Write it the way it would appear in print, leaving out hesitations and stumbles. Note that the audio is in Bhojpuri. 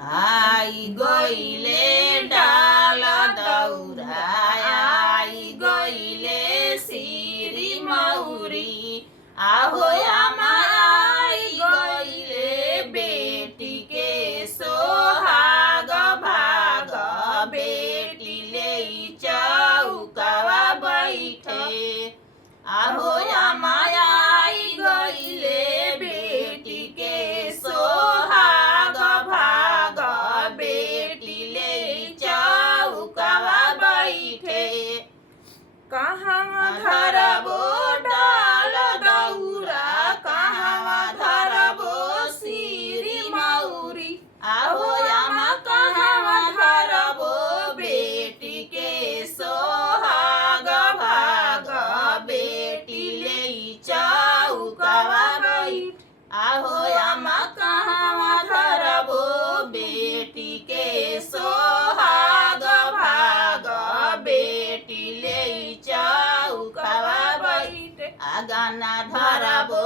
आई गइले डाल दौरा आई गइले सिरी मौरी आहो आमा आई गइले बेटी के सोहाग भाग बेटीले चौकावा बैठे आहो आमा आई गइले बेटी के सोहाग भाग बेटीले चौकावा बैठे कहाँ धरबो डाल दौरा कहाँ धरबो सिरी मौरी आहो आमा कहाँ धरबो बेटी के सोहाग भाग बेटीले चौकावा बैठ आहो आमा कहाँ धरबो बेटी के सोहाग भाग बेटीले चौकावा बैठ आगाना धरबो